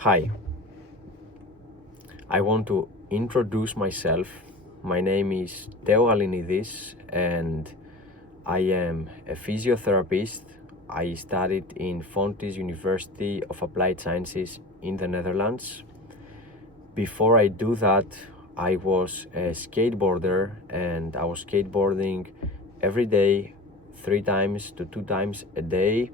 Hi, I want to introduce myself. My name is Theo Galinidis and I am a physiotherapist. I studied in Fontys University of Applied Sciences in the Netherlands. Before I do that, I was a skateboarder and I was skateboarding every day, 3 times to 2 times a day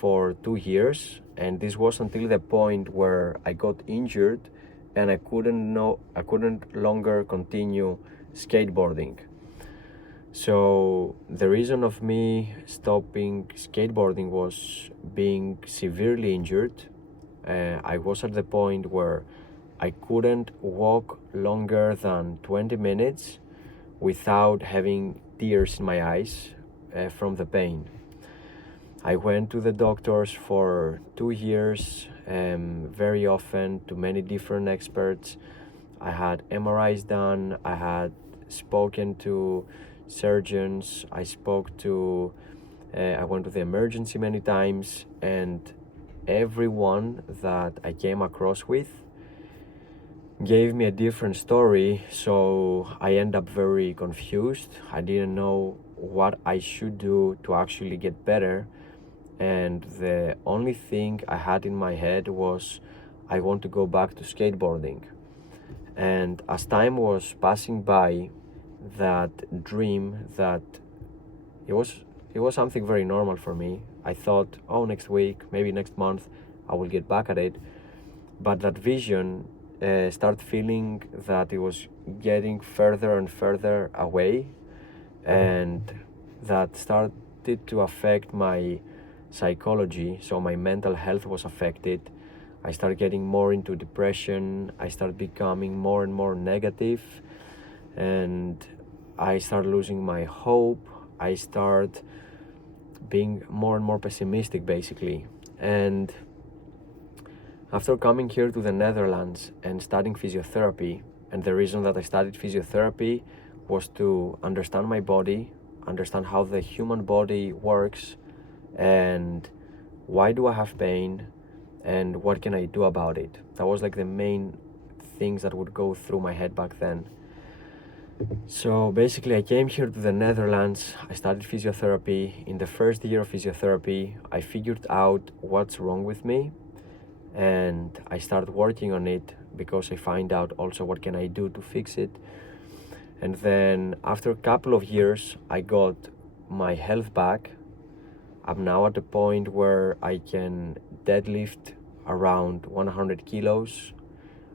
for 2 years. And this was until the point where I got injured and I couldn't longer continue skateboarding. So the reason of me stopping skateboarding was being severely injured. I was at the point where I couldn't walk longer than 20 minutes without having tears in my eyes from the pain. I went to the doctors for 2 years, very often to many different experts. I had MRIs done, I had spoken to surgeons, I went to the emergency many times, and everyone that I came across with gave me a different story, so I end up very confused. I didn't know what I should do to actually get better, and the only thing I had in my head was I want to go back to skateboarding. And as time was passing by, that dream that it was it was something very normal for me. I thought, oh, next week, maybe next month, I will get back at it. But that vision started feeling that it was getting further and further away, and that started to affect my psychology. So my mental health was affected. I started getting more into depression. I started becoming more and more negative, and I started losing my hope. I started being more and more pessimistic, basically. And after coming here to the Netherlands and studying physiotherapy, and the reason that I studied physiotherapy was to understand my body, understand how the human body works, and why do I have pain, and what can I do about it. That was like the main things that would go through my head back then. So basically, I came here to the Netherlands. I studied physiotherapy. In the first year of physiotherapy, I figured out what's wrong with me, and I started working on it because I find out also what can I do to fix it. And then after a couple of years, I got my health back. I'm now at the point where I can deadlift around 100 kilos.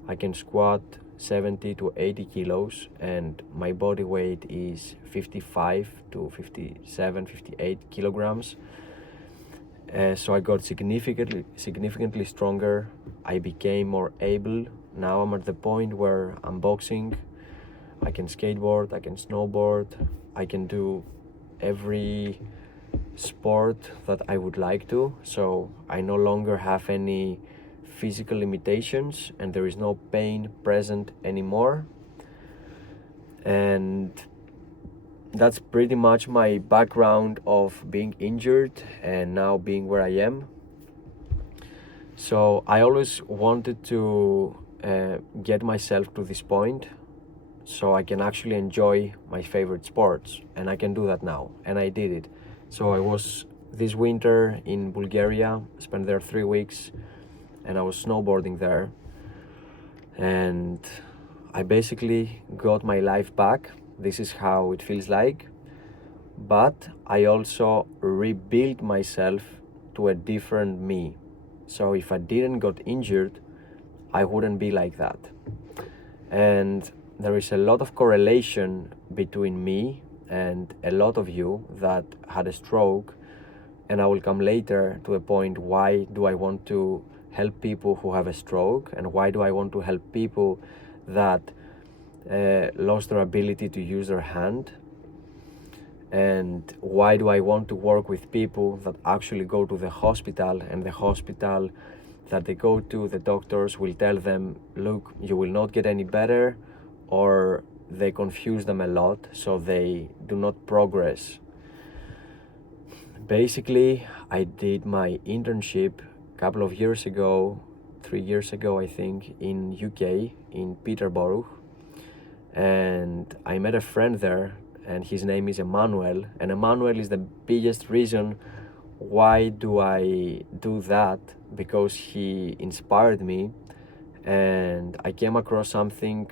I can squat 70 to 80 kilos, and my body weight is 55 to 57, 58 kilograms. So I got significantly stronger. I became more able. Now I'm at the point where I'm boxing. I can skateboard, I can snowboard, I can do every sport that I would like to. So I no longer have any physical limitations and there is no pain present anymore. And that's pretty much my background of being injured and now being where I am. So I always wanted to get myself to this point so I can actually enjoy my favorite sports, and I can do that now, and I did it. So I was this winter in Bulgaria, spent there 3 weeks, and I was snowboarding there, and I basically got my life back. This is how it feels like. But I also rebuilt myself to a different me. So if I didn't got injured, I wouldn't be like that. And there is a lot of correlation between me and a lot of you that had a stroke, and I will come later to a point why do I want to help people who have a stroke, and why do I want to help people that lost their ability to use their hand, and why do I want to work with people that actually go to the hospital, and the hospital that they go to, the doctors will tell them, look, you will not get any better, or they confuse them a lot so they do not progress. Basically, I did my internship a couple of years ago 3 years ago, I think, in UK, in Peterborough. And I met a friend there, and his name is Emmanuel. And Emmanuel is the biggest reason why do I do that, because he inspired me, and I came across something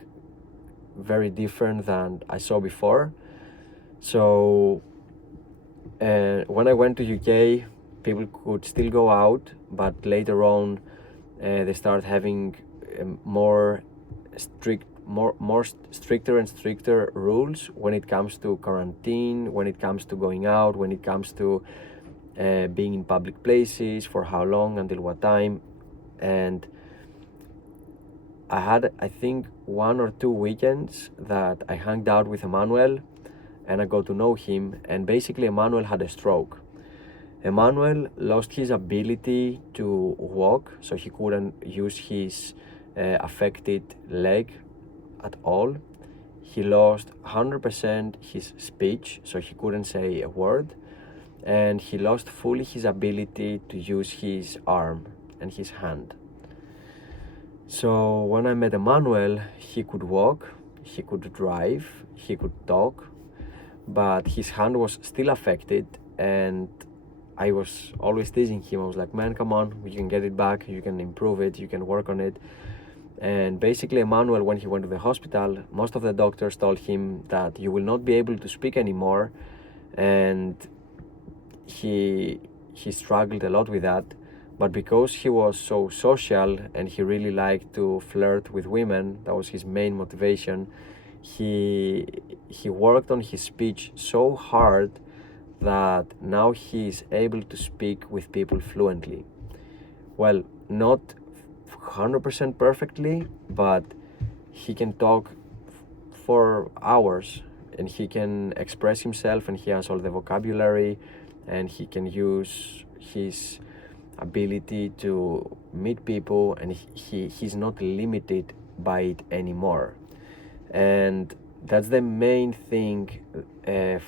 very different than I saw before. So when I went to UK, people could still go out, but later on they start having more stricter and stricter rules when it comes to quarantine, when it comes to going out, when it comes to being in public places, for how long, until what time. And I had, I think, 1 or 2 weekends that I hung out with Emmanuel, and I got to know him. And basically Emmanuel had a stroke. Emmanuel lost his ability to walk, so he couldn't use his affected leg at all. He lost 100% his speech, so he couldn't say a word. And he lost fully his ability to use his arm and his hand. So when I met Emmanuel, he could walk, he could drive, he could talk, but his hand was still affected. And I was always teasing him. I was like, man, come on, you can get it back, you can improve it, you can work on it. And basically Emmanuel, when he went to the hospital, most of the doctors told him that you will not be able to speak anymore. And he struggled a lot with that. But because he was so social and he really liked to flirt with women, that was his main motivation, he worked on his speech so hard that now he is able to speak with people fluently. Well, not 100% perfectly, but he can talk for hours, and he can express himself, and he has all the vocabulary, and he can use his ability to meet people, and he's not limited by it anymore. And that's the main thing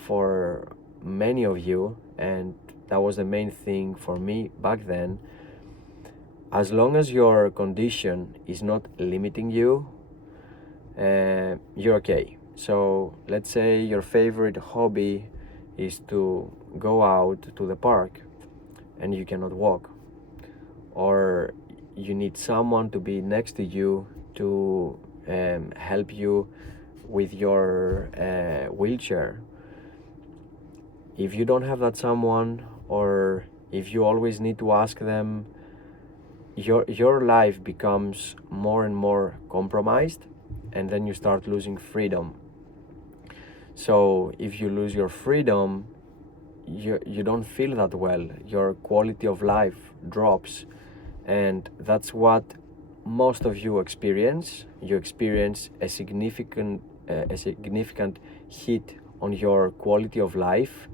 for many of you, and that was the main thing for me back then. As long as your condition is not limiting you, you're okay. So let's say your favorite hobby is to go out to the park and you cannot walk, or you need someone to be next to you to help you with your wheelchair. If you don't have that someone, or if you always need to ask them, your life becomes more and more compromised, and then you start losing freedom. So if you lose your freedom, you don't feel that well, your quality of life drops. And that's what most of you experience. You experience a significant hit on your quality of life.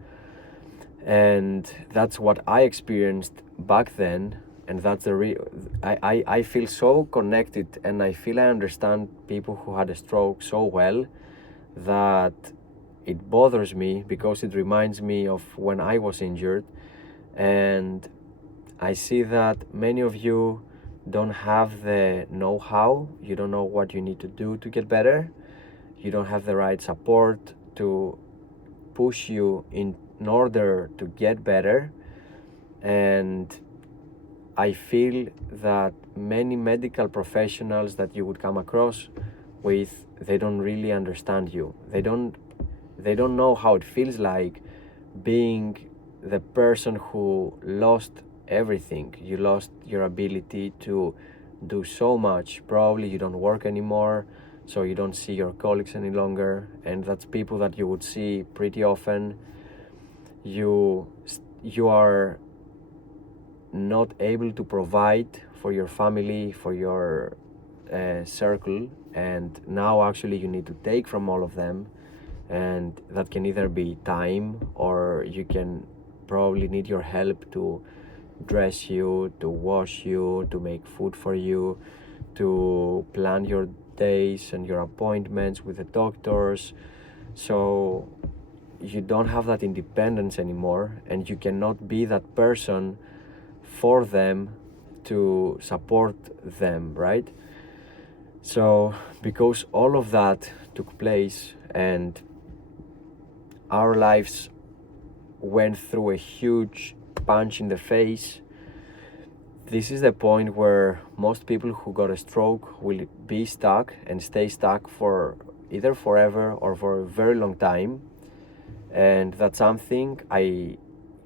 And that's what I experienced back then. And that's I feel so connected, and I feel I understand people who had a stroke so well that it bothers me, because it reminds me of when I was injured. And I see that many of you don't have the know-how, you don't know what you need to do to get better, you don't have the right support to push you in order to get better. And I feel that many medical professionals that you would come across with, they don't really understand you. They don't know how it feels like being the person who lost everything. You lost your ability to do so much. Probably you don't work anymore, so you don't see your colleagues any longer, and that's people that you would see pretty often. You are not able to provide for your family, for your circle, and now actually you need to take from all of them. And that can either be time, or you can probably need your help to dress you, to wash you, to make food for you, to plan your days and your appointments with the doctors. So you don't have that independence anymore, and you cannot be that person for them to support them, right? So because all of that took place and our lives went through a huge punch in the face, this is the point where most people who got a stroke will be stuck and stay stuck for either forever or for a very long time. And that's something I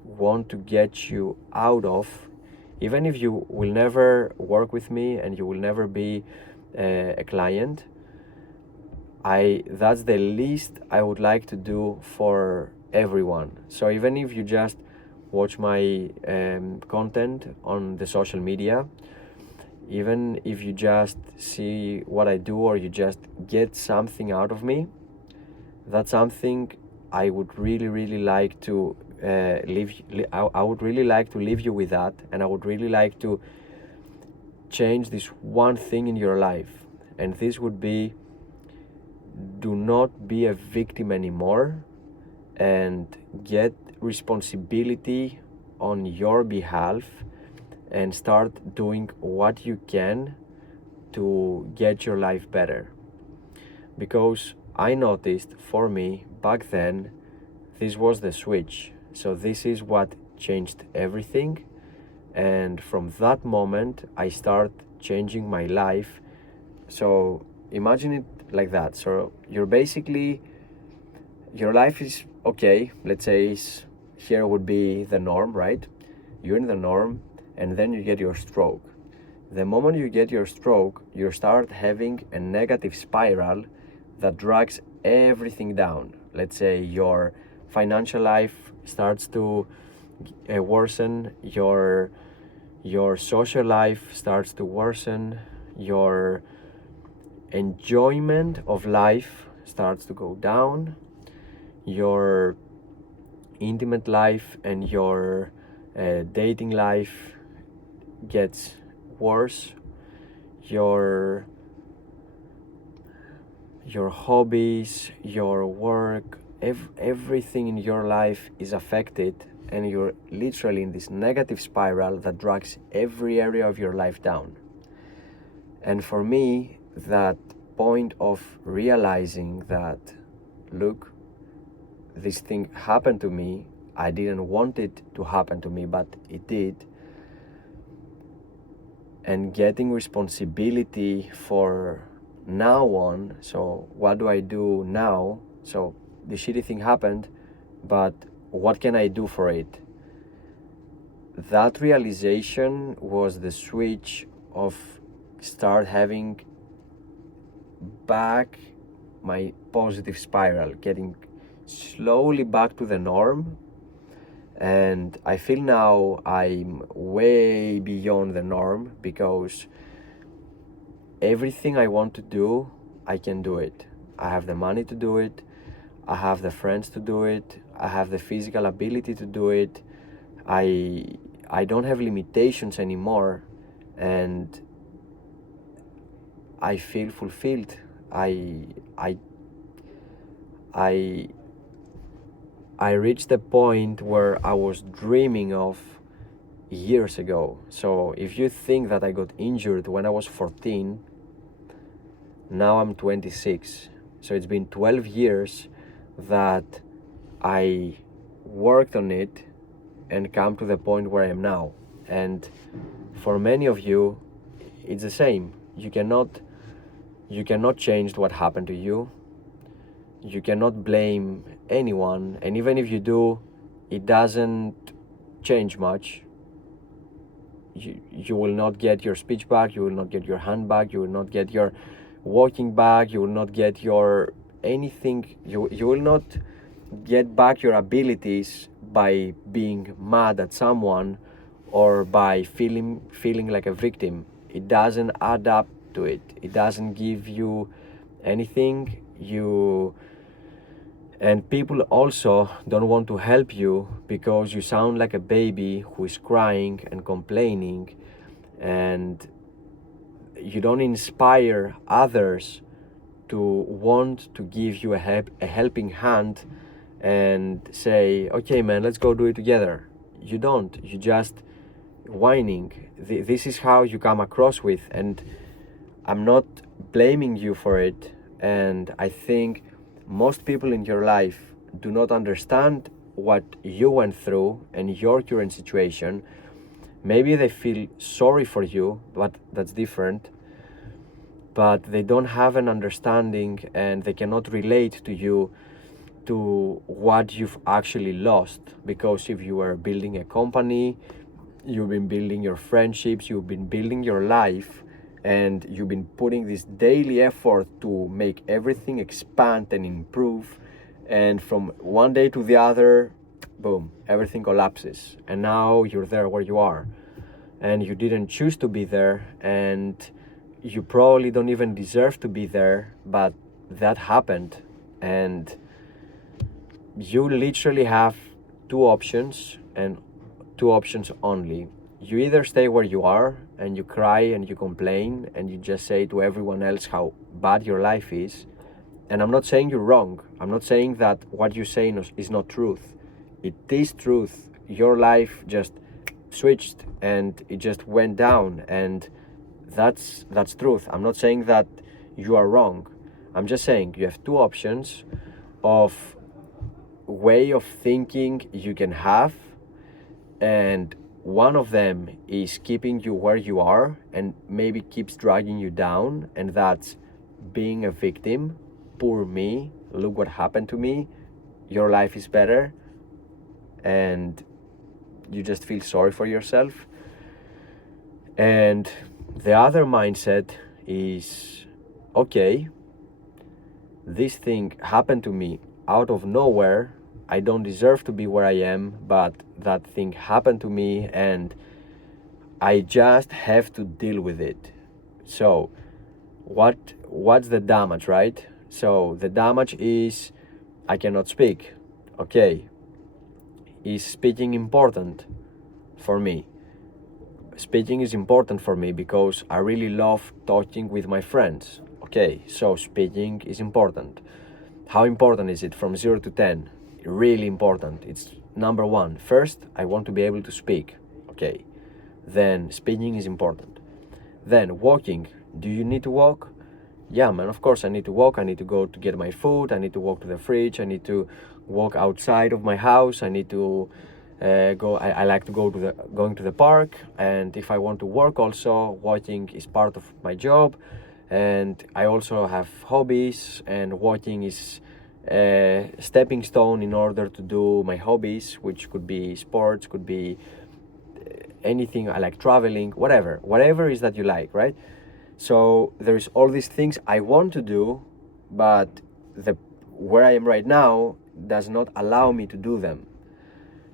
want to get you out of. Even if you will never work with me and you will never be a client, that's the least I would like to do for everyone. So even if you just watch my content on the social media, even if you just see what I do or you just get something out of me, that's something I would really like to I would really like to leave you with that, and I would really like to change this one thing in your life. And this would be, do not be a victim anymore and get responsibility on your behalf and start doing what you can to get your life better. Because I noticed for me back then, this was the switch. So this is what changed everything. And from that moment, I start changing my life. So imagine it like that. So you're basically, your life is okay. Let's say here would be the norm, right? You're in the norm, and then you get your stroke. The moment you get your stroke, you start having a negative spiral that drags everything down. Let's say your financial life starts to worsen, your social life starts to worsen, your enjoyment of life starts to go down, your intimate life and your dating life gets worse, your hobbies, your work, everything in your life is affected, and you're literally in this negative spiral that drags every area of your life down. And for me, that point of realizing that, look, this thing happened to me, I didn't want it to happen to me, but it did, and getting responsibility for now on. So what do I do now? So the shitty thing happened, but what can I do for it? That realization was the switch of start having back my positive spiral, getting slowly back to the norm. And I feel now I'm way beyond the norm, because everything I want to do, I can do it. I have the money to do it, I have the friends to do it, I have the physical ability to do it. I don't have limitations anymore, and I feel fulfilled. I reached the point where I was dreaming of years ago. So if you think that I got injured when I was 14, now I'm 26. So it's been 12 years that I worked on it and come to the point where I am now. And for many of you, it's the same. You cannot change what happened to you. You cannot blame anyone, and even if you do, it doesn't change much. You will not get your speech back, you will not get your hand back, you will not get your walking back, you will not get your anything. You will not get back your abilities by being mad at someone or by feeling like a victim. It doesn't add up to it. It doesn't give you anything. And people also don't want to help you because you sound like a baby who is crying and complaining, and you don't inspire others to want to give you a helping hand and say, okay man, let's go do it together. You don't. You just whining. This is how you come across with, and I'm not blaming you for it. And I think most people in your life do not understand what you went through and your current situation. Maybe they feel sorry for you, but that's different. But they don't have an understanding and they cannot relate to you, to what you've actually lost. Because if you are building a company, you've been building your friendships, you've been building your life, and you've been putting this daily effort to make everything expand and improve, and from one day to the other, boom, everything collapses, and now you're there where you are, and you didn't choose to be there, and you probably don't even deserve to be there, but that happened. And you literally have two options, and two options only. You either stay where you are and you cry and you complain and you just say to everyone else how bad your life is. And I'm not saying you're wrong. I'm not saying that what you say is not truth. It is truth. Your life just switched and it just went down, and that's truth. I'm not saying that you are wrong. I'm just saying you have two options of way of thinking you can have, and one of them is keeping you where you are and maybe keeps dragging you down, and that's being a victim. Poor me, look what happened to me, your life is better, and you just feel sorry for yourself. And the other mindset is, okay, this thing happened to me out of nowhere, I don't deserve to be where I am, but that thing happened to me and I just have to deal with it. So what's the damage, right? So the damage is I cannot speak. Okay. Is speaking important for me? Speaking is important for me because I really love talking with my friends. Okay, so speaking is important. How important is it from 0 to 10? Really important. It's number one. First, I want to be able to speak. Okay, then speaking is important. Then walking. Do you need to walk? Yeah, man, of course I need to walk. I need to go to get my food. I need to walk to the fridge. I need to walk outside of my house. I need to I like to going to the park. And if I want to work also, walking is part of my job. And I also have hobbies, and walking is a stepping stone in order to do my hobbies, which could be sports, could be anything. I like traveling, whatever is that you like, right? So there's all these things I want to do, but where I am right now does not allow me to do them.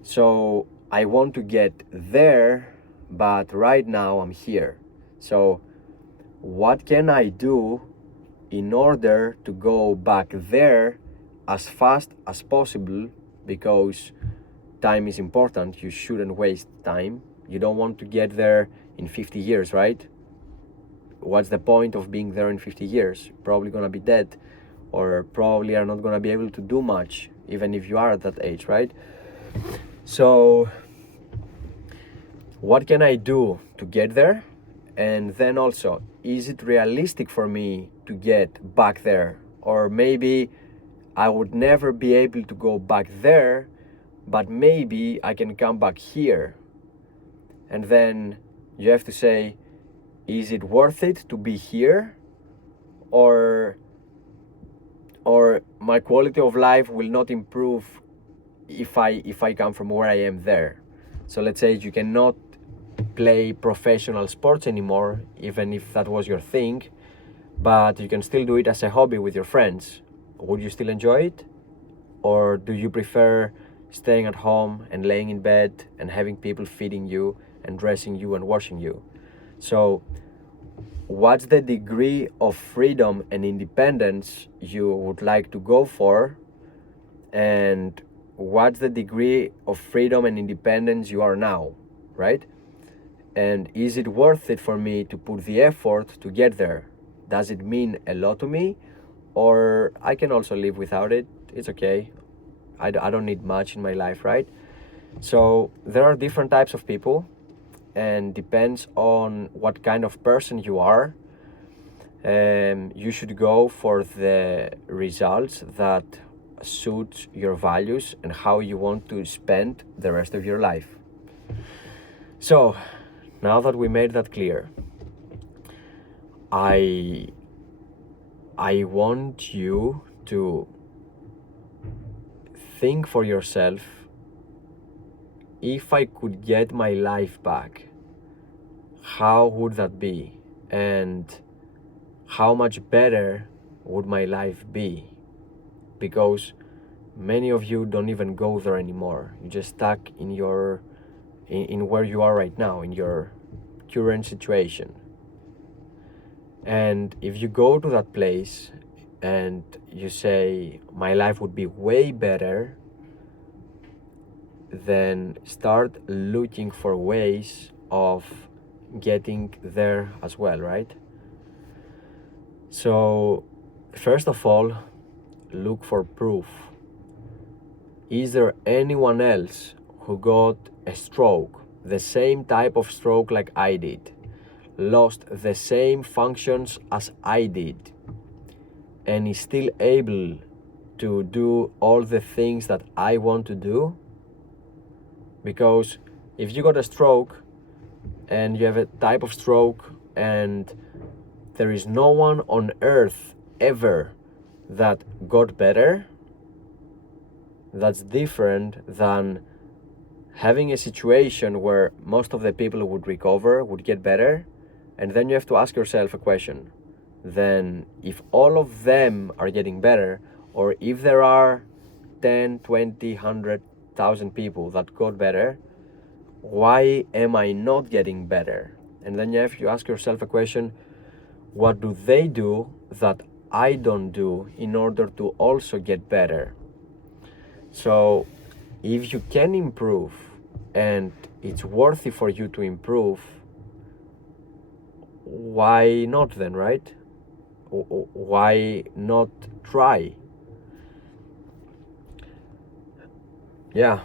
So I want to get there, but right now I'm here. So what can I do in order to go back there as fast as possible? Because time is important. You shouldn't waste time. You don't want to get there in 50 years, right? What's the point of being there in 50 years? You're probably gonna be dead, or probably are not gonna be able to do much, even if you are at that age, right? So what can I do to get there? And then also, is it realistic for me to get back there? Or maybe I would never be able to go back there, but maybe I can come back here. And then you have to say, is it worth it to be here? Or my quality of life will not improve if I come from where I am there. So let's say you cannot play professional sports anymore, even if that was your thing, but you can still do it as a hobby with your friends. Would you still enjoy it? Or do you prefer staying at home and laying in bed and having people feeding you and dressing you and washing you? So what's the degree of freedom and independence you would like to go for? And what's the degree of freedom and independence you are now, right? And is it worth it for me to put the effort to get there? Does it mean a lot to me? Or I can also live without it. It's okay. I don't need much in my life, right? So there are different types of people. and depends on what kind of person you are. You should go for the results that suit your values and how you want to spend the rest of your life. So, now that we made that clear, I want you to think for yourself, if I could get my life back, how would that be? And how much better would my life be? Because many of you don't even go there anymore. You're just stuck in your in where you are right now, in your current situation. And if you go to that place and you say, my life would be way better, then start looking for ways of getting there as well, right? So, first of all, look for proof. Is there anyone else who got a stroke, the same type of stroke like I did, lost the same functions as I did, and is still able to do all the things that I want to do? Because if you got a stroke and you have a type of stroke and there is no one on earth ever that got better, that's different than having a situation where most of the people would recover, would get better, and then you have to ask yourself a question. Then if all of them are getting better, or if there are 10, 20, 100,000 people that got better, why am I not getting better? And then you have to ask yourself a question, what do they do that I don't do in order to also get better? So if you can improve and it's worthy for you to improve, why not then, right? Why not try? Yeah.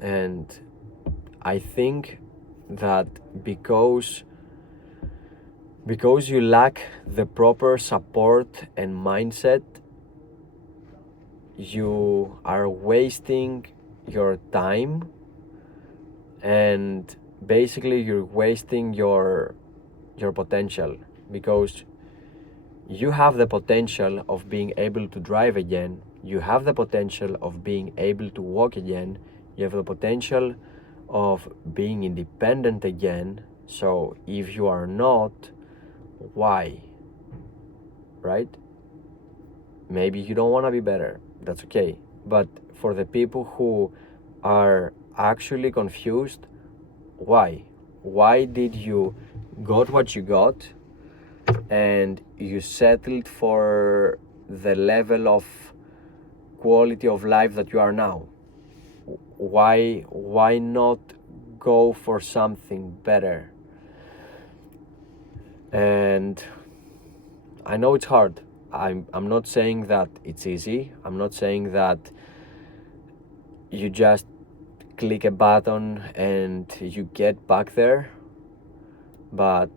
And I think that because you lack the proper support and mindset, you are wasting your time, and basically you're wasting your potential, because you have the potential of being able to drive again, you have the potential of being able to walk again, you have the potential of being independent again. So if you are not, why? Right? Maybe you don't want to be better, that's okay. But for the people who are actually confused, why? Why did you got what you got and you settled for the level of quality of life that you are now? Why not go for something better? And I know it's hard. I'm not saying that it's easy. I'm not saying that you just click a button and you get back there. But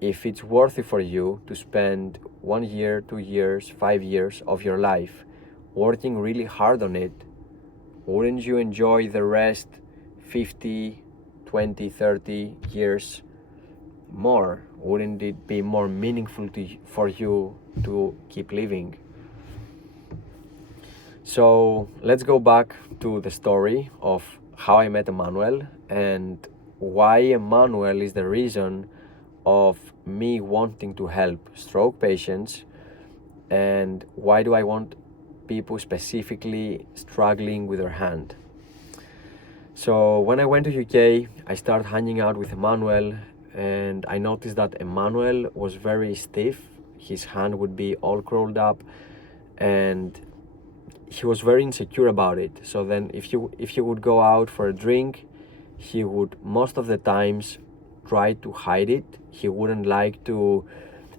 if it's worthy for you to spend 1 year, 2 years, 5 years of your life working really hard on it, wouldn't you enjoy the rest 50, 20, 30 years more? Wouldn't it be more meaningful for you to keep living? So let's go back to the story of how I met Emmanuel and why Emmanuel is the reason of me wanting to help stroke patients, and why do I want people specifically struggling with their hand. So when I went to UK, I started hanging out with Emmanuel, and I noticed that Emmanuel was very stiff. His hand would be all curled up, and he was very insecure about it. So then if he would go out for a drink, he would most of the times try to hide it. He wouldn't like to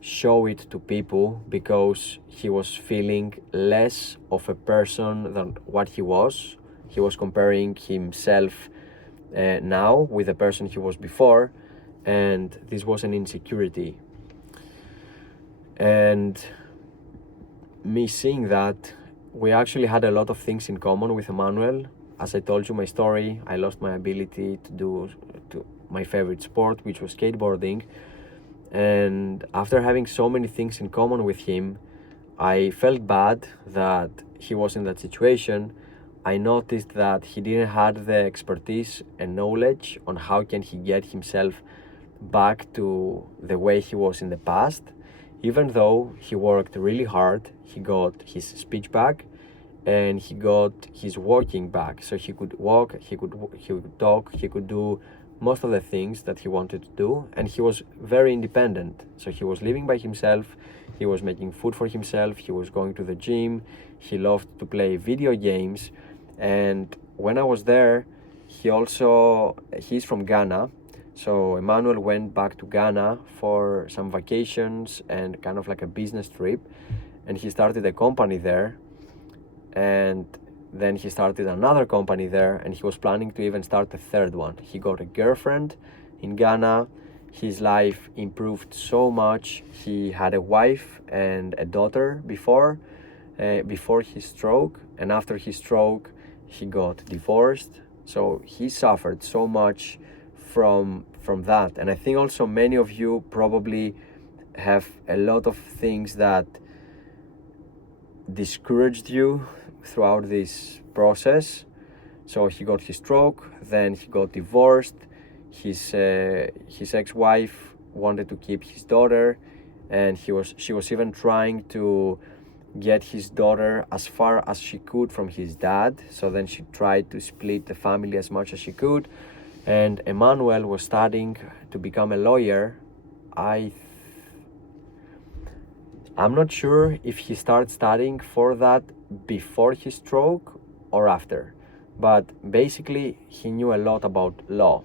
show it to people because he was feeling less of a person than what he was. He was comparing himself now with the person he was before, and this was an insecurity. And me seeing that, we actually had a lot of things in common with Emmanuel. As I told you my story, I lost my ability to do my favorite sport, which was skateboarding. And after having so many things in common with him, I felt bad that he was in that situation. I noticed that he didn't have the expertise and knowledge on how can he get himself back to the way he was in the past. Even though he worked really hard, he got his speech back and he got his walking back. So he could walk, he could talk, he could do most of the things that he wanted to do, and he was very independent. So he was living by himself, he was making food for himself, he was going to the gym, he loved to play video games. And when I was there, he's from Ghana. So Emmanuel went back to Ghana for some vacations and kind of like a business trip, and he started a company there. And then he started another company there, and he was planning to even start a third one. He got a girlfriend in Ghana. His life improved so much. He had a wife and a daughter before his stroke, and after his stroke he got divorced. So he suffered so much from that. And I think also many of you probably have a lot of things that discouraged you throughout this process. So he got his stroke, then he got divorced. His ex-wife wanted to keep his daughter, and she was even trying to get his daughter as far as she could from his dad. So then she tried to split the family as much as she could. And Emmanuel was studying to become a lawyer. I'm not sure if he started studying for that before his stroke or after, but basically he knew a lot about law,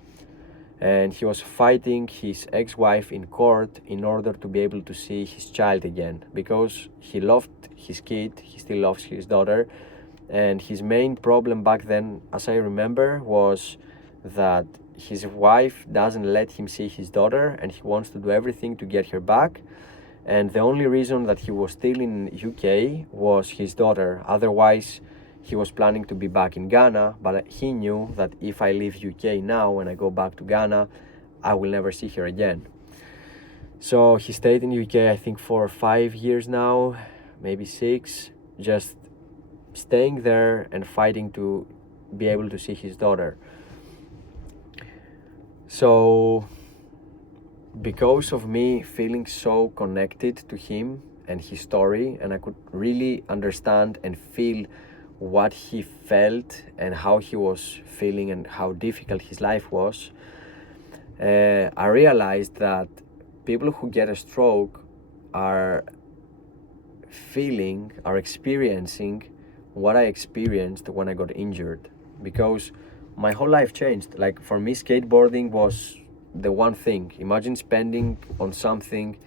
and he was fighting his ex-wife in court in order to be able to see his child again, because he loved his kid, he still loves his daughter. And his main problem back then, as I remember, was that his wife doesn't let him see his daughter, and he wants to do everything to get her back. And the only reason that he was still in UK was his daughter. Otherwise, he was planning to be back in Ghana, but he knew that if I leave UK now and I go back to Ghana, I will never see her again. So he stayed in UK, I think, for 5 years now, maybe 6, just staying there and fighting to be able to see his daughter. So because of me feeling so connected to him and his story, and I could really understand and feel what he felt and how he was feeling and how difficult his life was, I realized that people who get a stroke are experiencing what I experienced when I got injured, because my whole life changed. Like, for me, skateboarding was the one thing. Imagine spending on something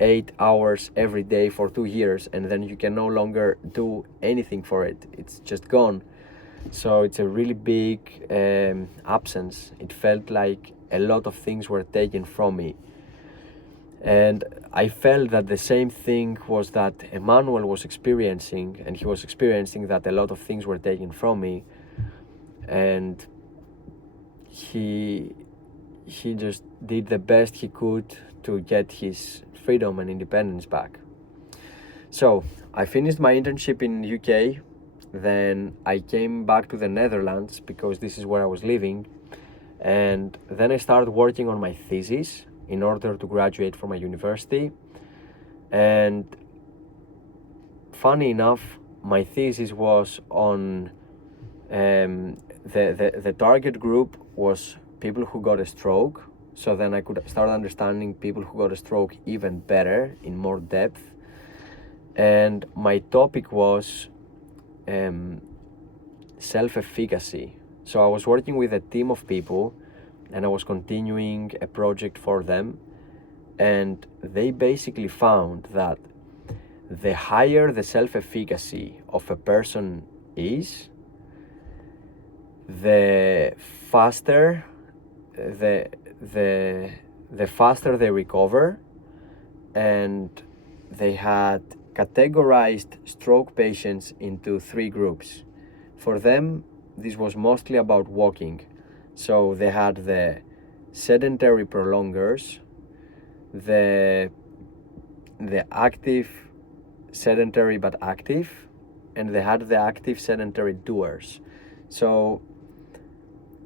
8 hours every day for 2 years, and then you can no longer do anything for it. It's just gone. So it's a really big absence. It felt like a lot of things were taken from me. And I felt that the same thing was that Emmanuel was experiencing, and he was experiencing that a lot of things were taken from me. And he just did the best he could to get his freedom and independence back. So I finished my internship in UK, then I came back to the Netherlands because this is where I was living, and then I started working on my thesis in order to graduate from my university. And funny enough, my thesis was on the target group was people who got a stroke. So then I could start understanding people who got a stroke even better, in more depth. And my topic was self-efficacy. So I was working with a team of people, and I was continuing a project for them, and they basically found that the higher the self-efficacy of a person is, the faster the the the faster they recover, and they had categorized stroke patients into three groups. For them, this was mostly about walking. So they had the sedentary prolongers, the active sedentary but active, and they had the active sedentary doers. So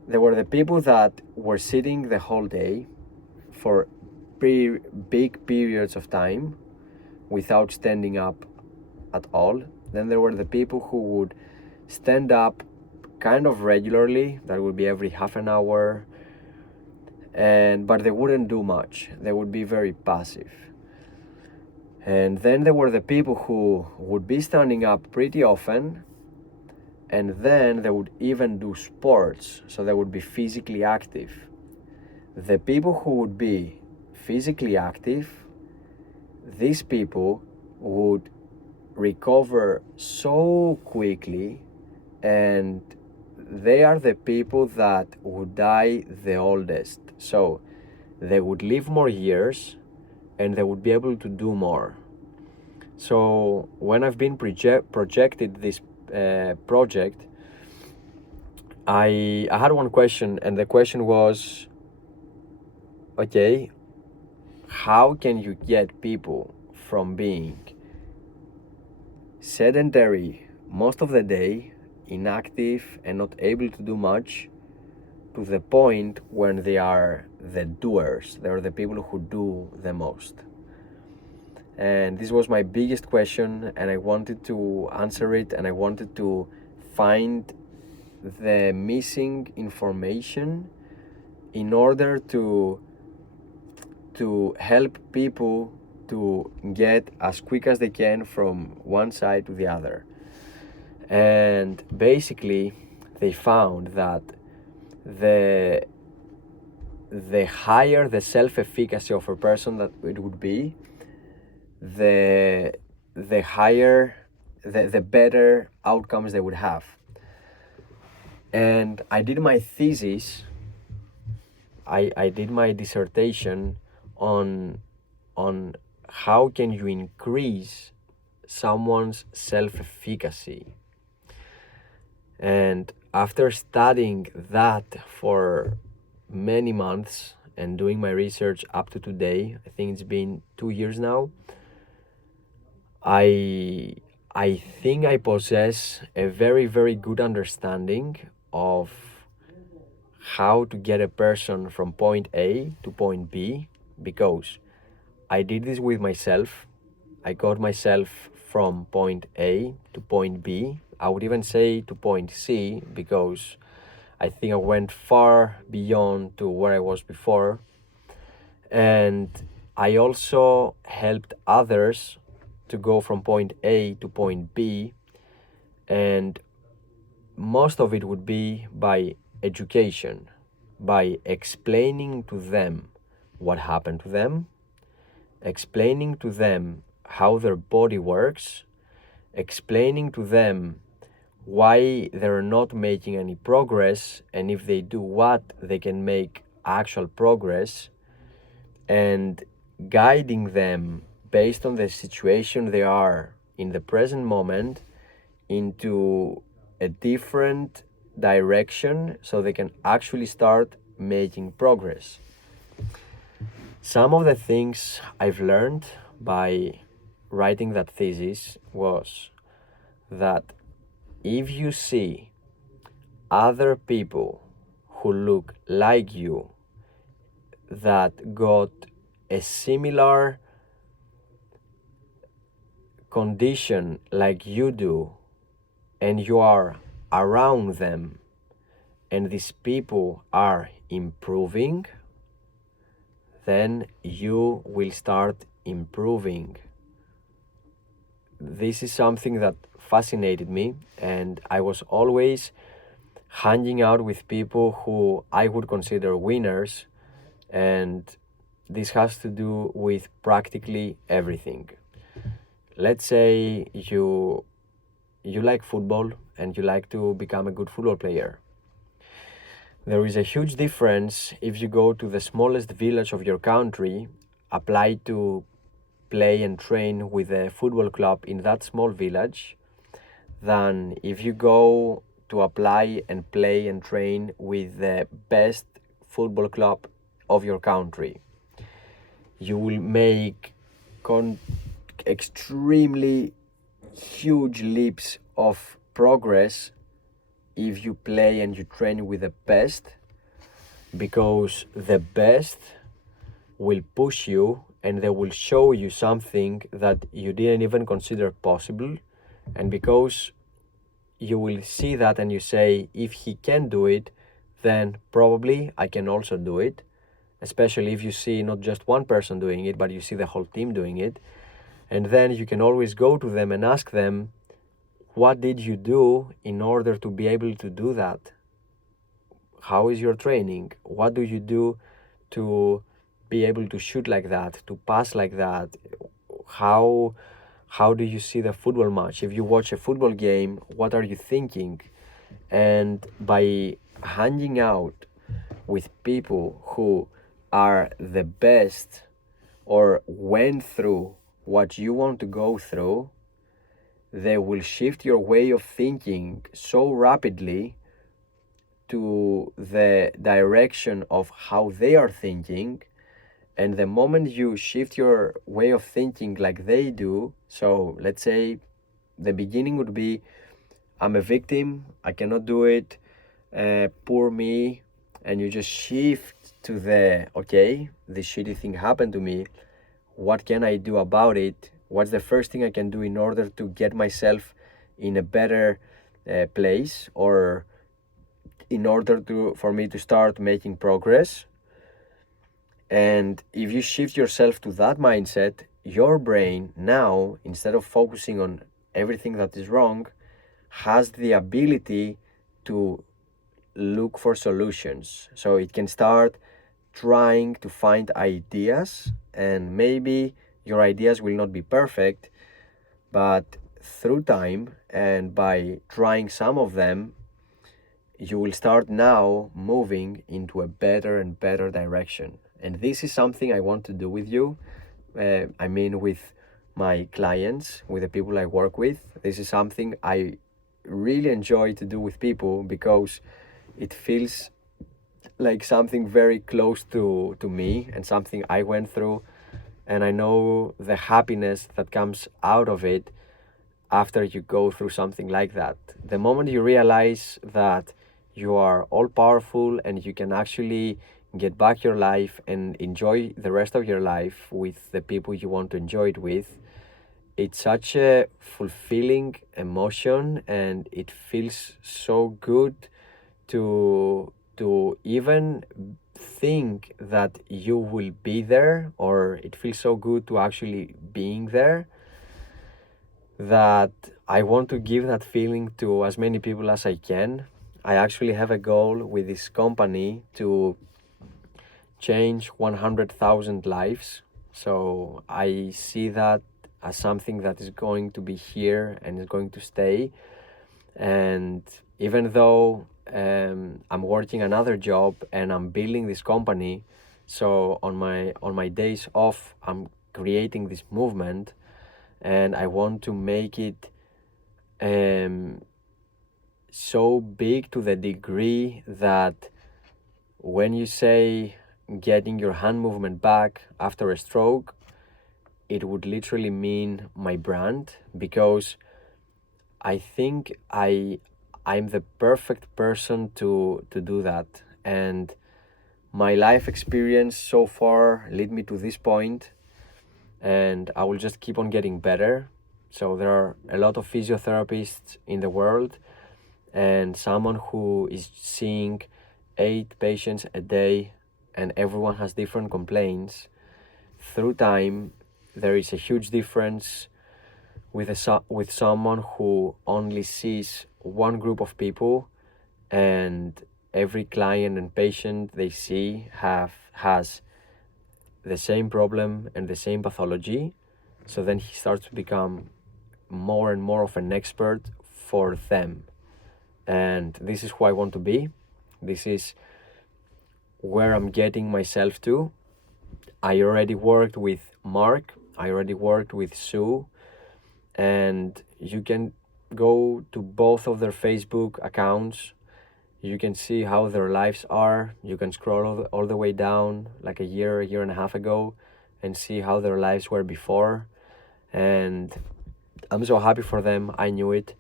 there were the people that were sitting the whole day for big periods of time without standing up at all. Then there were the people who would stand up kind of regularly, that would be every half an hour, but they wouldn't do much. They would be very passive. And then there were the people who would be standing up pretty often, and then they would even do sports, so they would be physically active. The people who would be physically active, these people would recover so quickly, and they are the people that would die the oldest. So they would live more years and they would be able to do more. So when I've been projected this project, I had one question, and the question was, okay, how can you get people from being sedentary most of the day, inactive and not able to do much, to the point when they are the doers, they are the people who do the most? And this was my biggest question, and I wanted to answer it, and I wanted to find the missing information in order to help people to get as quick as they can from one side to the other. And basically they found that the higher the self-efficacy of a person that it would be, the higher, the better outcomes they would have. And I did my thesis, I did my dissertation on how can you increase someone's self-efficacy. And after studying that for many months and doing my research up to today, I think it's been 2 years now, I think I possess a very, very good understanding of how to get a person from point A to point B, because I did this with myself. I got myself from point A to point B. I would even say to point C, because I think I went far beyond to where I was before. And I also helped others to go from point A to point B, and most of it would be by education, by explaining to them what happened to them, explaining to them how their body works, explaining to them why they're not making any progress, and if they do what, they can make actual progress, and guiding them based on the situation they are in the present moment into a different direction so they can actually start making progress. Some of the things I've learned by writing that thesis was that if you see other people who look like you that got a similar condition like you do, and you are around them, and these people are improving, then you will start improving. This is something that fascinated me, and I was always hanging out with people who I would consider winners, and this has to do with practically everything. Let's say you like football and you like to become a good football player. There is a huge difference if you go to the smallest village of your country, apply to play and train with a football club in that small village, than if you go to apply and play and train with the best football club of your country. You will make extremely huge leaps of progress if you play and you train with the best, because the best will push you and they will show you something that you didn't even consider possible. And because you will see that and you say, if he can do it, then probably I can also do it. Especially if you see not just one person doing it, but you see the whole team doing it. And then you can always go to them and ask them, what did you do in order to be able to do that? How is your training? What do you do to be able to shoot like that, to pass like that? How do you see the football match? If you watch a football game, what are you thinking? And by hanging out with people who are the best or went through what you want to go through, they will shift your way of thinking so rapidly to the direction of how they are thinking. And the moment you shift your way of thinking like they do, so let's say the beginning would be, I'm a victim, I cannot do it, poor me, and you just shift to the, okay, this shitty thing happened to me, what can I do about it? What's the first thing I can do in order to get myself in a better place, or in order for me to start making progress? And if you shift yourself to that mindset, your brain now, instead of focusing on everything that is wrong, has the ability to look for solutions. So it can start trying to find ideas, and maybe your ideas will not be perfect, but through time and by trying some of them, you will start now moving into a better and better direction. And this is something I want to do with you. I mean, with my clients, with the people I work with. This is something I really enjoy to do with people, because it feels like something very close to me and something I went through. And I know the happiness that comes out of it after you go through something like that. The moment you realize that you are all powerful and you can actually get back your life and enjoy the rest of your life with the people you want to enjoy it with, it's such a fulfilling emotion, and it feels so good to even think that you will be there, or it feels so good to actually being there, that I want to give that feeling to as many people as I can. I actually have a goal with this company to change 100,000 lives. So I see that as something that is going to be here and is going to stay. And even though I'm working another job and I'm building this company, so on my days off, I'm creating this movement, and I want to make it so big to the degree that when you say getting your hand movement back after a stroke, it would literally mean my brand, because I think I'm the perfect person to do that. And my life experience so far led me to this point, and I will just keep on getting better. So there are a lot of physiotherapists in the world, and someone who is seeing 8 patients a day, and everyone has different complaints. Through time, there is a huge difference with someone who only sees one group of people, and every client and patient they see has the same problem and the same pathology. So then he starts to become more and more of an expert for them. And this is who I want to be. This is where I'm getting myself to. I already worked with Mark, I already worked with Sue, and you can go to both of their Facebook accounts. You can see how their lives are. You can scroll all the way down, like a year and a half ago, and see how their lives were before. And I'm so happy for them. I knew it.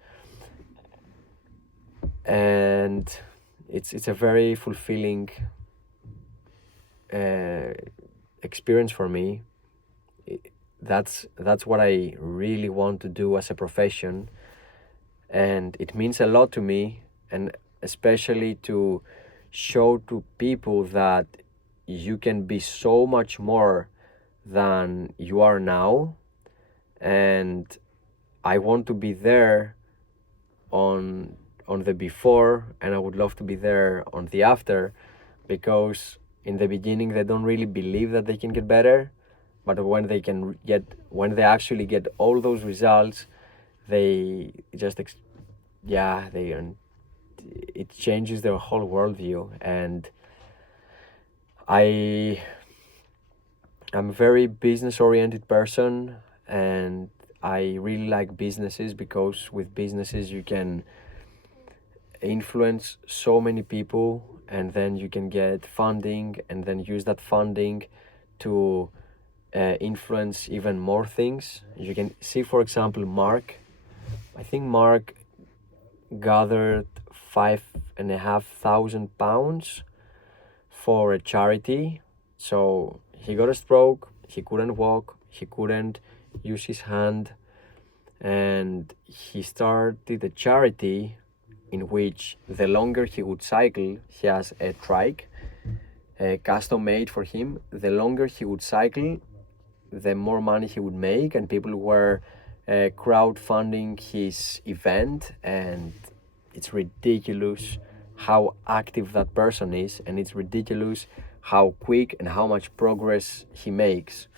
And it's a very fulfilling experience for me. That's what I really want to do as a profession, and it means a lot to me, and especially to show to people that you can be so much more than you are now. And I want to be there on the before, and I would love to be there on the after, because in the beginning they don't really believe that they can get better, but when they actually get all those results, they just it changes their whole worldview. And I'm a very business oriented person, and I really like businesses, because with businesses you can influence so many people, and then you can get funding, and then use that funding to influence even more things. You can see, for example, I think Mark gathered £5,500 for a charity. So he got a stroke, he couldn't walk, he couldn't use his hand, and he started a charity in which the longer he would cycle, he has a trike custom made for him. The longer he would cycle, the more money he would make, and people were crowdfunding his event. And it's ridiculous how active that person is, and it's ridiculous how quick and how much progress he makes.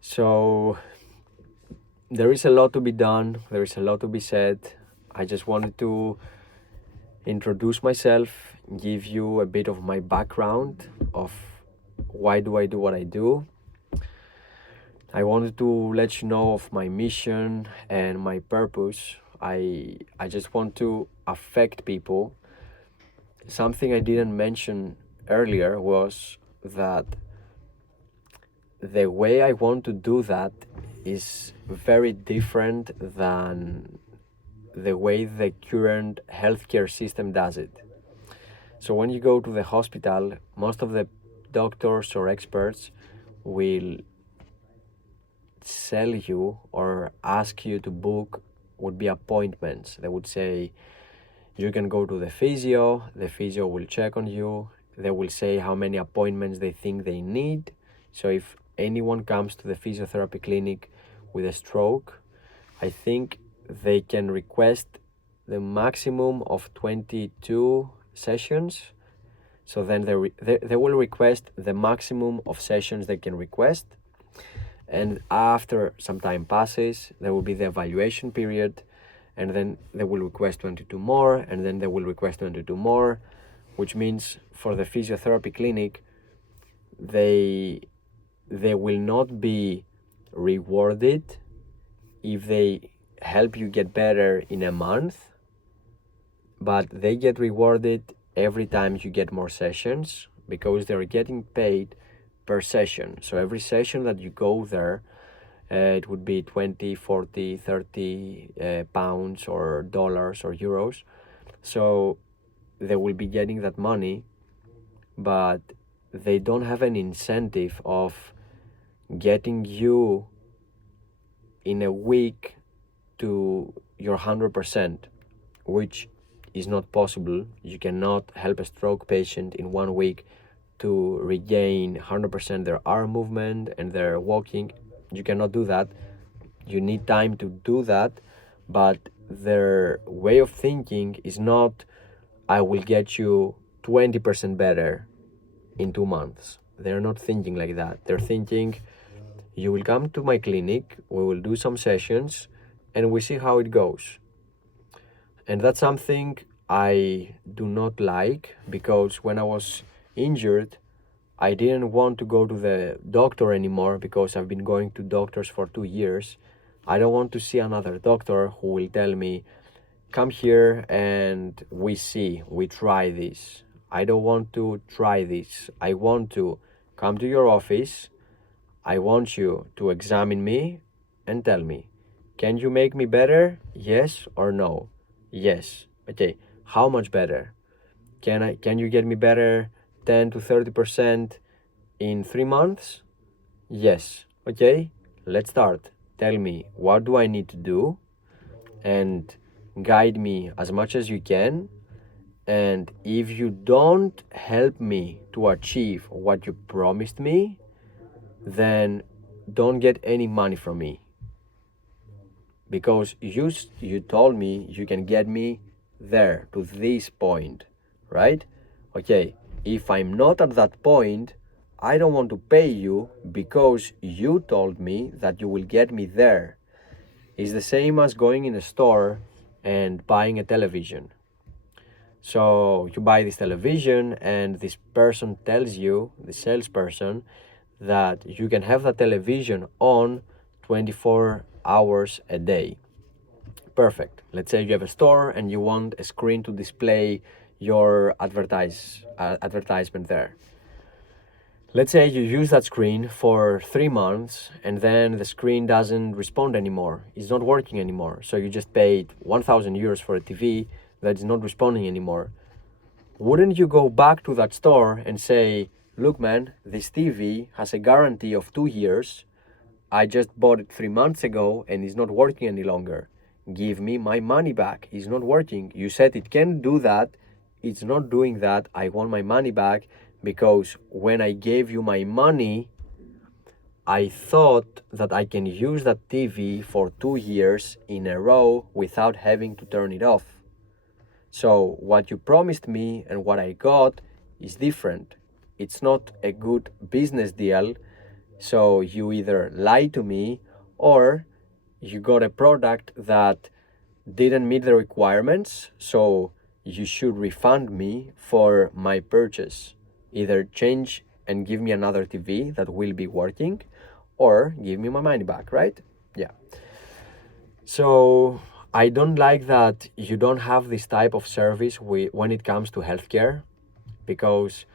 So there is a lot to be done, there is a lot to be said. I just wanted to introduce myself, give you a bit of my background of why do I do what I do. I wanted to let you know of my mission and my purpose. I just want to affect people. Something I didn't mention earlier was that the way I want to do that is very different than the way the current healthcare system does it. So when you go to the hospital, most of the doctors or experts will sell you or ask you to book would be appointments. They would say you can go to the physio will check on you, they will say how many appointments they think they need. So if anyone comes to the physiotherapy clinic with a stroke, I think they can request the maximum of 22 sessions. So then they will request the maximum of sessions they can request. And after some time passes, there will be the evaluation period, and then they will request 22 more, and then they will request 22 more, which means for the physiotherapy clinic, they will not be rewarded if they help you get better in a month, but they get rewarded every time you get more sessions, because they're getting paid per session. So every session that you go there, it would be 20, 40, 30 pounds or dollars or euros. So they will be getting that money, but they don't have an incentive of getting you in a week to your 100%, which is not possible. You cannot help a stroke patient in 1 week to regain 100% their arm movement and their walking. You cannot do that. You need time to do that, but their way of thinking is not, I will get you 20% better in 2 months. They're not thinking like that. They're thinking, you will come to my clinic, we will do some sessions, and we see how it goes. And that's something I do not like, because when I was injured, I didn't want to go to the doctor anymore because I've been going to doctors for 2 years. I don't want to see another doctor who will tell me, come here and we try this. I don't want to try this. I want to come to your office. I want you to examine me and tell me, can you make me better? Yes or no? Yes. Okay. How much better? Can you get me better 10 to 30% in 3 months? Yes. Okay. Let's start. Tell me, what do I need to do? And guide me as much as you can. And if you don't help me to achieve what you promised me, then don't get any money from me, because you told me you can get me there to this point, right? Okay, if I'm not at that point, I don't want to pay you because you told me that you will get me there. It's the same as going in a store and buying a television. So you buy this television and this person tells you, the salesperson, that you can have the television on 24 hours a day. Perfect. Let's say you have a store and you want a screen to display your advertisement there. Let's say you use that screen for 3 months and then the screen doesn't respond anymore. It's not working anymore. So you just paid 1,000 euros for a TV that is not responding anymore. Wouldn't you go back to that store and say, look man, this TV has a guarantee of 2 years. I just bought it 3 months ago and it's not working any longer. Give me my money back. It's not working. You said it can do that. It's not doing that. I want my money back, because when I gave you my money, I thought that I can use that TV for 2 years in a row without having to turn it off. So what you promised me and what I got is different. It's not a good business deal. So you either lied to me or you got a product that didn't meet the requirements. So you should refund me for my purchase. Either change and give me another TV that will be working, or give me my money back, right? Yeah. So I don't like that you don't have this type of service when it comes to healthcare, because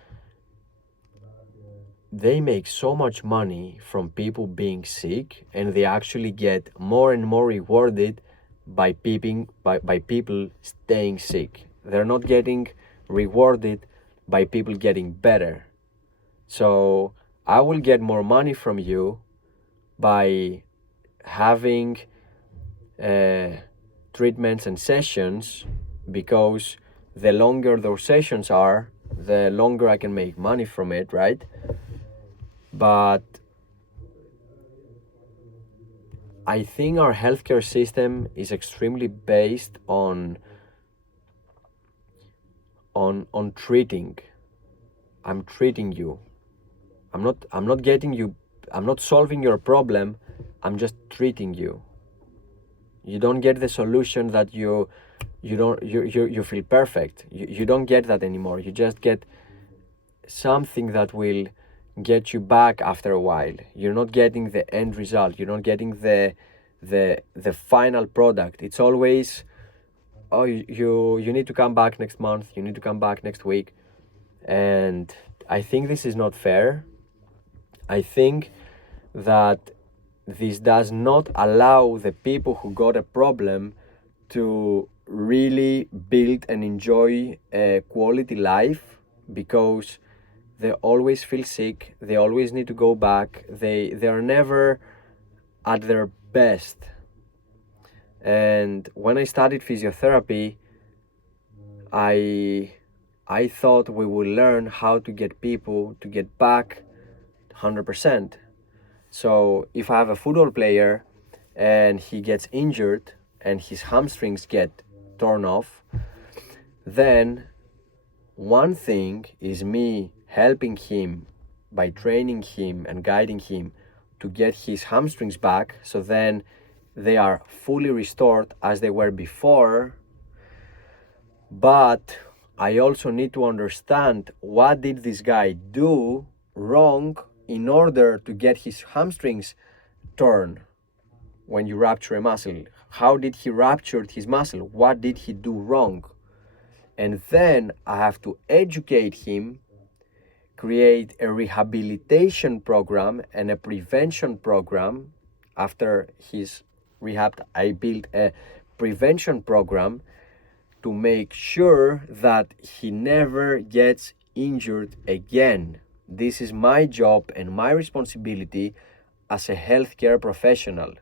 they make so much money from people being sick, and they actually get more and more rewarded by people staying sick. They're not getting rewarded by people getting better. So I will get more money from you by having treatments and sessions, because the longer those sessions are, the longer I can make money from it, right? But I think our healthcare system is extremely based on treating. I'm treating you. I'm not getting you. I'm not solving your problem. I'm just treating you. You don't get the solution that you feel perfect. You don't get that anymore. You just get something that will get you back after a while. You're not getting the end result. You're not getting the final product. It's always, oh, you need to come back next month. You need to come back next week. And I think this is not fair. I think that this does not allow the people who got a problem to really build and enjoy a quality life, because they always feel sick, they always need to go back, they're never at their best. And when I studied physiotherapy, I thought we would learn how to get people to get back 100%. So if I have a football player and he gets injured and his hamstrings get torn off, then one thing is me helping him by training him and guiding him to get his hamstrings back, so then they are fully restored as they were before. But I also need to understand what did this guy do wrong in order to get his hamstrings torn when you rupture a muscle. How did he rupture his muscle? What did he do wrong? And then I have to educate him, create a rehabilitation program and a prevention program. After his rehab, I built a prevention program to make sure that he never gets injured again. This is my job and my responsibility as a healthcare professional.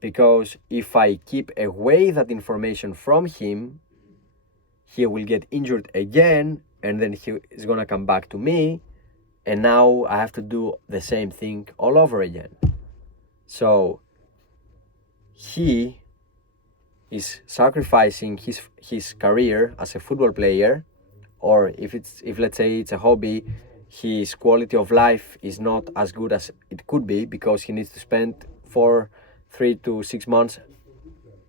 Because if I keep away that information from him, he will get injured again, and then he is gonna come back to me, and now I have to do the same thing all over again. So he is sacrificing his career as a football player, or if let's say it's a hobby, his quality of life is not as good as it could be because he needs to spend 3 to 6 months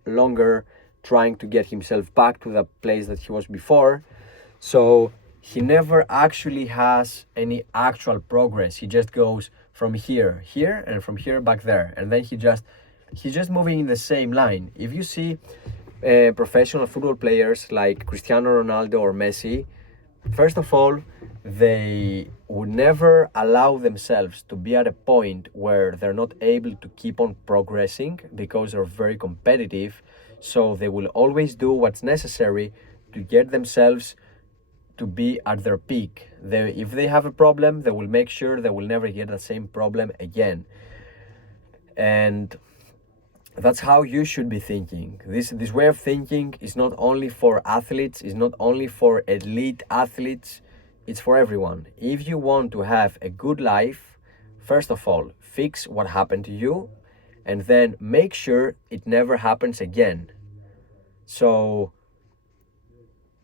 longer trying to get himself back to the place that he was before. So he never actually has any actual progress. He just goes from here, and from here back there, and then he's just moving in the same line. If you see professional football players like Cristiano Ronaldo or Messi, first of all, they would never allow themselves to be at a point where they're not able to keep on progressing because they're very competitive. So they will always do what's necessary to get themselves to be at their peak. If they have a problem, they will make sure they will never get the same problem again. And that's how you should be thinking. This way of thinking is not only for athletes, it's not only for elite athletes, it's for everyone. If you want to have a good life, first of all, fix what happened to you, and then make sure it never happens again. So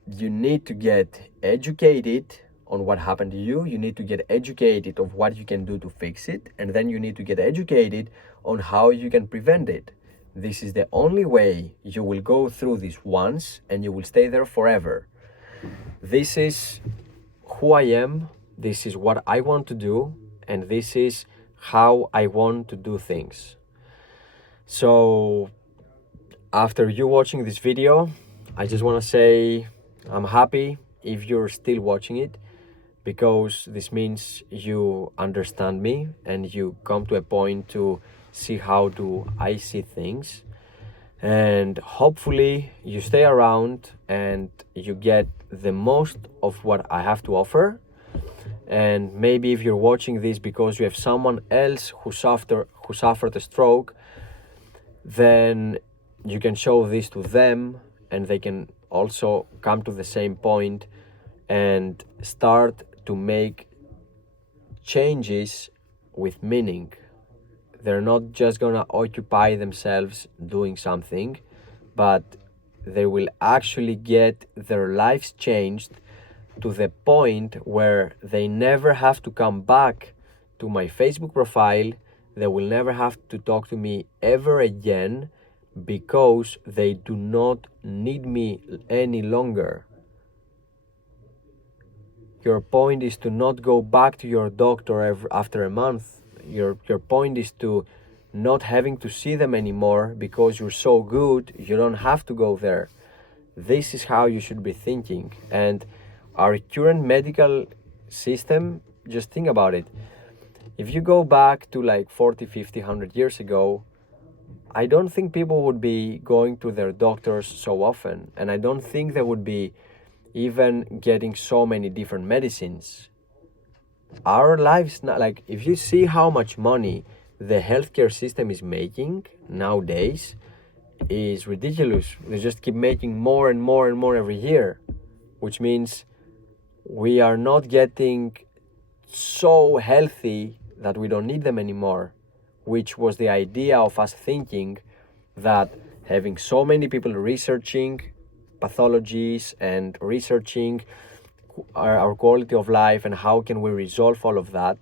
you need to get educated on what happened to you. You need to get educated of what you can do to fix it, and then you need to get educated on how you can prevent it. This is the only way you will go through this once and you will stay there forever. This is who I am, this is what I want to do, and this is how I want to do things. So after you watching this video, I just want to say I'm happy if you're still watching it, because this means you understand me and you come to a point to see how do I see things. And hopefully you stay around and you get the most of what I have to offer. And maybe if you're watching this because you have someone else who suffered a stroke, then you can show this to them and they can also come to the same point and start to make changes with meaning. They're not just gonna occupy themselves doing something, but they will actually get their lives changed to the point where they never have to come back to my Facebook profile. They will never have to talk to me ever again because they do not need me any longer. Your point is to not go back to your doctor after a month. Your point is to not having to see them anymore because you're so good, you don't have to go there. This is how you should be thinking. And our current medical system, just think about it. If you go back to like 40, 50, 100 years ago, I don't think people would be going to their doctors so often. And I don't think they would be even getting so many different medicines. Our lives now, like if you see how much money the healthcare system is making nowadays, is ridiculous. They just keep making more and more and more every year, which means we are not getting so healthy that we don't need them anymore, which was the idea of us thinking that having so many people researching pathologies and researching our quality of life and how can we resolve all of that,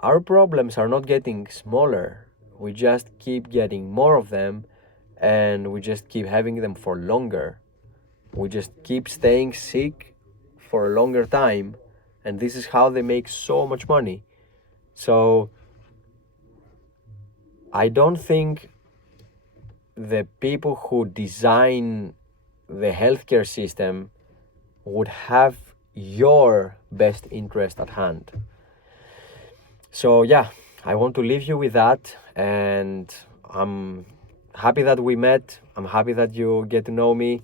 our problems are not getting smaller. We just keep getting more of them and we just keep having them for longer. we just keep staying sick for a longer time, and this is how they make so much money. So I don't think the people who design the healthcare system would have your best interest at hand. So yeah, I want to leave you with that, and I'm happy that we met. I'm happy that you get to know me.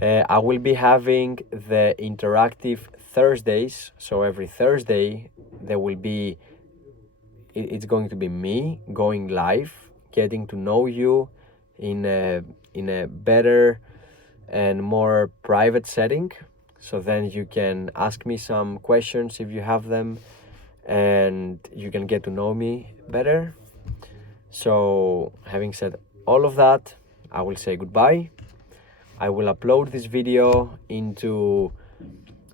I will be having the interactive Thursdays. So every Thursday there will be, it's going to be me going live, getting to know you in a better and more private setting. So then you can ask me some questions if you have them, and you can get to know me better. So having said all of that, I will say goodbye. I will upload this video into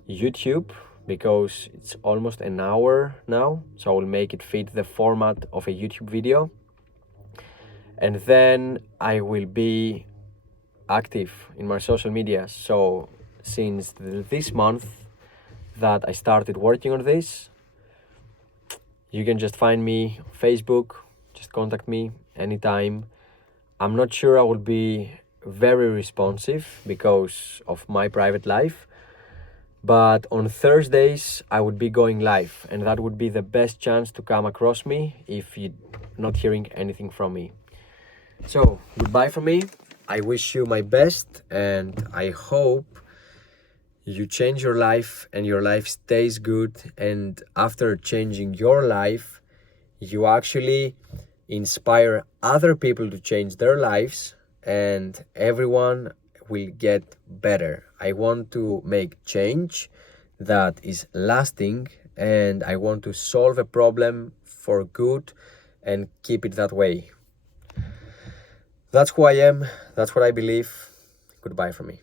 YouTube because it's almost an hour now, so I will make it fit the format of a YouTube video. And then I will be active in my social media. So since this month that I started working on this, you can just find me on Facebook, just contact me anytime. I'm not sure I will be very responsive because of my private life, but on Thursdays I would be going live, and that would be the best chance to come across me if you're not hearing anything from me. So goodbye from me. I wish you my best, and I hope you change your life and your life stays good, and after changing your life you actually inspire other people to change their lives, and everyone will get better. I want to make change that is lasting, and I want to solve a problem for good and keep it that way. That's who I am, that's what I believe. Goodbye from me.